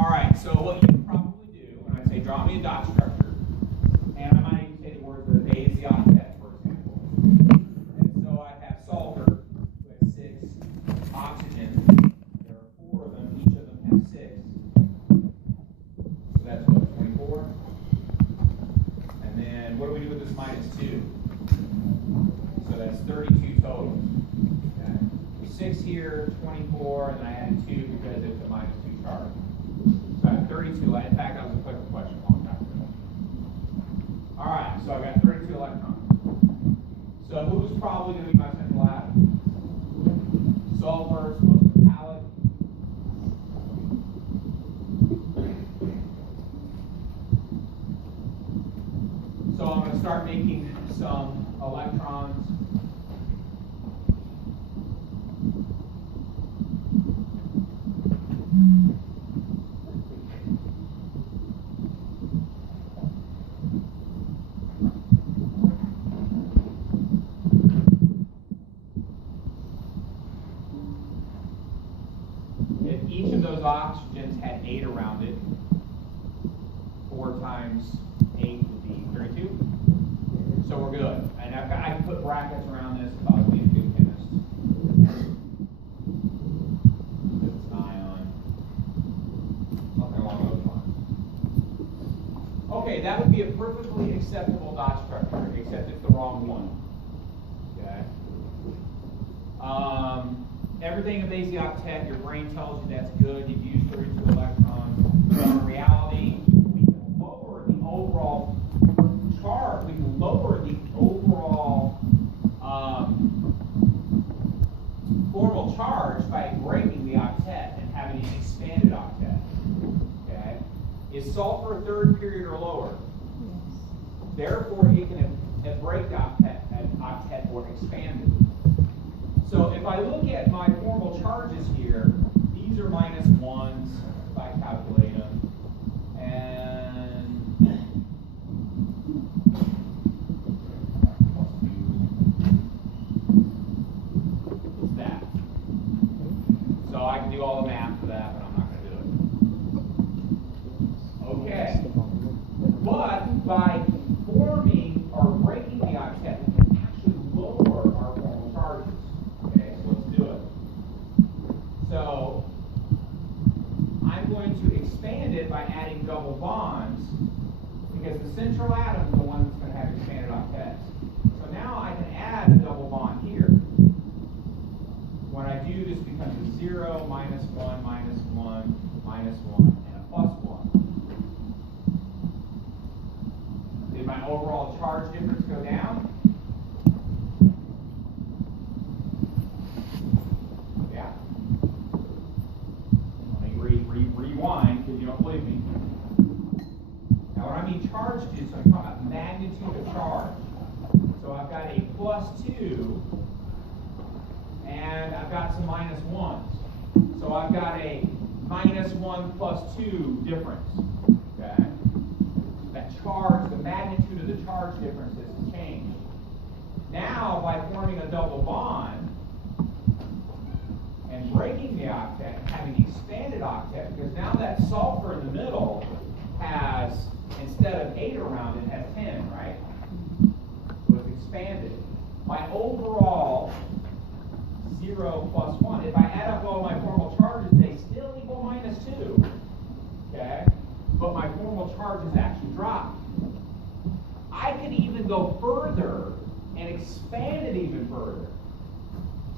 All right, so what you can probably do, when I say draw me a dot structure, and I might even say the words of A is the octet, for example. And so I have sulfur, who has 6, oxygen, there are 4 of them, each of them have 6. So that's what, 24? And then what do we do with this minus 2? So that's 32 total. Okay. 6 here, 24, and then I added 2 because it's a minus 2 charge. So I have 32. In fact, that was a quick question a long time ago. All right, so I've got 32 electrons. So who's probably going to be my central atom? Sulfur, it's most metallic. So I'm going to start making some electrons. If each of those oxygens had 8 around it, 4 times 8 would be 32. So we're good. And I can put brackets around this if I was being a good chemist. It's an ion. Something along those lines. Okay, that would be a perfectly acceptable dot structure, except it's the wrong one. Okay. Everything obeys the octet. Your brain tells you that's good. You've used 32 electrons. But in reality, we can lower the overall charge. We can lower the overall formal charge by breaking the octet and having an expanded octet. Okay? Is sulfur a 3rd period or lower? Yes. Therefore, it can break the octet or expand it. So if I look at my formal charges here, these are minus 1s if I calculate them. And what's that? So I can do all the math for that, but I'm not going to do it. Okay. But by forming or breaking the octet, we can actually lower our formal charges. Okay, so let's do it. So I'm going to expand it by adding double bonds, because the central atom is the one that's going to have expanded octets. So now I can add a double bond here. When I do, this becomes a 0, minus 1, minus 1, minus 1, and a plus 1. Did my overall charge difference go down? Yeah. Let me rewind because you don't believe me. Now when I mean charge to, so I'm talking about magnitude of charge. So I've got a plus 2 and I've got some minus 1s. So I've got a minus 1 plus 2 difference. Okay? That charge, the magnitude of the charge difference has changed. Now, by forming a double bond and breaking the octet and having the expanded octet, because now that sulfur in the middle has, instead of 8 around it, has 10, right? So it's expanded. My overall 0 plus 1, if I add up all my formal charges, they still equal minus 2. Okay? But my formal charges actually drop. I can even go further and expand it even further.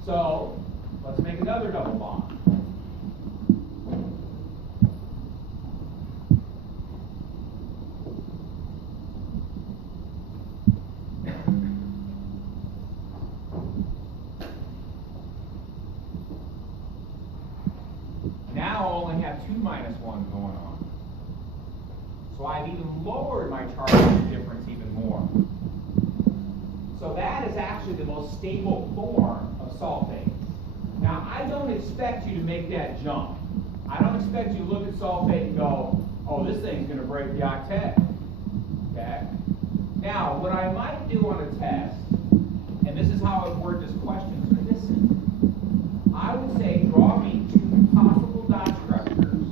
So let's make another double bond. Now I only have 2 minus 1s going on. So I've even lowered my charge difference even more. So that is actually the most stable form of sulfate. Now, I don't expect you to make that jump. I don't expect you to look at sulfate and go, oh, this thing's going to break the octet. Okay? Now, what I might do on a test, and this is how I would word this question, so listen. I would say, draw me 2 possible dot structures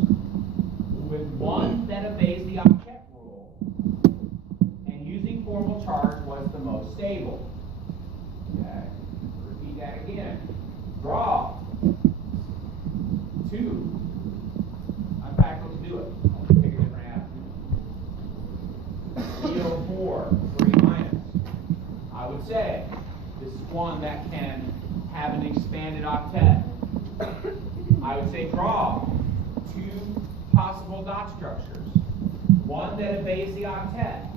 one that can have an expanded octet? I would say draw two possible dot structures. One that obeys the octet.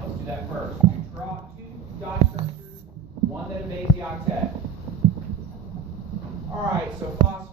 Let's do that first. You draw two dot structures, one that obeys the octet. All right, so phosphorus.